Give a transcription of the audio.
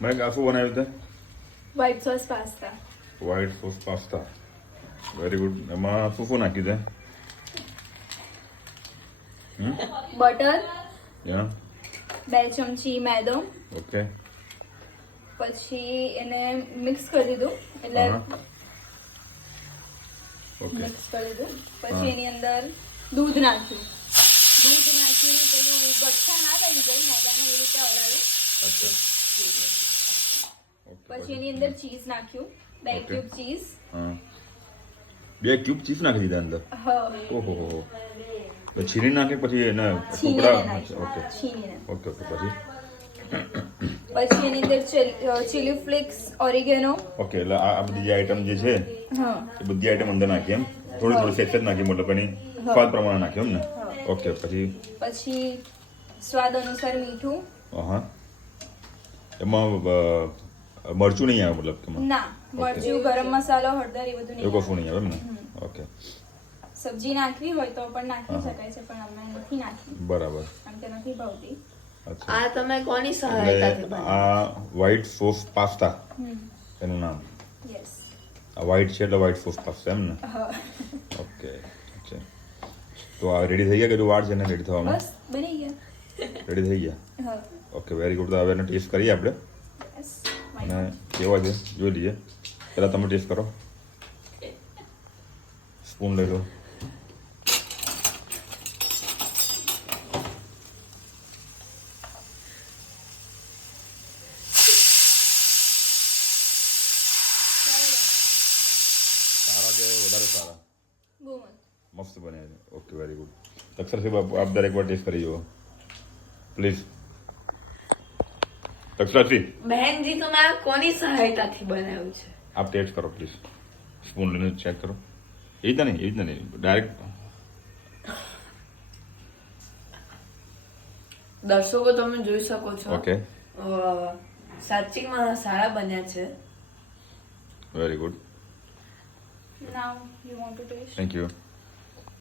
મેં આ શું બનાવ્યું તે white sauce pasta. White sauce pasta. Very good. એમાં શું નાખ્યું છે? બટર, યા 2 ચમચી મેદો, ઓકે. પછી એને મિક્સ કરી દીધું. એટલે ઓકે મિક્સ કરી દીધું. પછી એની અંદર દૂધ નાખ્યું. દૂધ નાખીને પેલું ગઠ્ઠા ના બની જાય મેદાને એ રીતે હલાવ્યું. અચ્છા. પછી એની અંદર ચીઝ નાખ્યું. 2 ક્યુબ ચીઝ. હા 2 ક્યુબ ચીઝ નાખી દીધા અંદર. હા. ઓહો હો. તો છીણી નાખે પછી એને ટુકડા. ઓકે છીણીને. Okay okay. પછી પછી એની અંદર ચીલી ફ્લેક્સ, ઓરિગેનો. ઓકે એટલે આ બધી જે આઈટમ જે છે હા. એ બધી આઈટમ અંદર નાખી એમ થોડી થોડી સેજ નાખી મતલબ એની સ્વાદ પ્રમાણે નાખી એમ ને. ઓકે. પછી સ્વાદ અનુસાર મીઠું. હા એમાં મરચું નહીં આવે મતલબ કે ના, મરચું, ગરમ મસાલો, હળદર એ બધું એવું કશું નહીં આવે એમ ને. ઓકે. સબ્જી નાખવી હોય તો પણ નાખી શકાય છે, પણ અમે નથી નાખી. બરાબર. આમ કે નથી ભાવતી. આ તમે કોની સહાયતાથી આ વ્હાઈટ સોસ પાસ્તા એનું નામ. યસ. આ વ્હાઈટ છે એટલે વ્હાઈટ સોસ પાસ્તા એમ ને. ઓકે. તો આ રેડી થઈ ગયા કે વાર છે ને રેડી થવામાં? બસ બની ગયા. રેડી થઈ ગયા. હા. Okay very good. તો હવે એનો ટેસ્ટ કરીએ આપણે યસ. અને કેવા છે જોઈ લઈએ. પહેલાં તમે ટેસ્ટ કરો. સ્પૂન લઈ લો. સારા કે વધારે સારા? બહુ મસ્ત બન્યા છે. Okay very good. અક્ષરસિંહ આપ દરેક વાર ટેસ્ટ કરી જુઓ પ્લીઝ. અક્ષરસિંહ બહેનજી તમે આ કોની સહાયતાથી બનાવ્યું છે? આપ ટેસ્ટ કરો પ્લીઝ. સ્પૂન લઈને ચેક કરો. એ રીતના નહીં ડાયરેક્ટ. દર્શકો તમે જોઈ શકો છો. ઓકે સાચીમાં સારા બન્યા છે. Very good. Now you want to test? Thank you.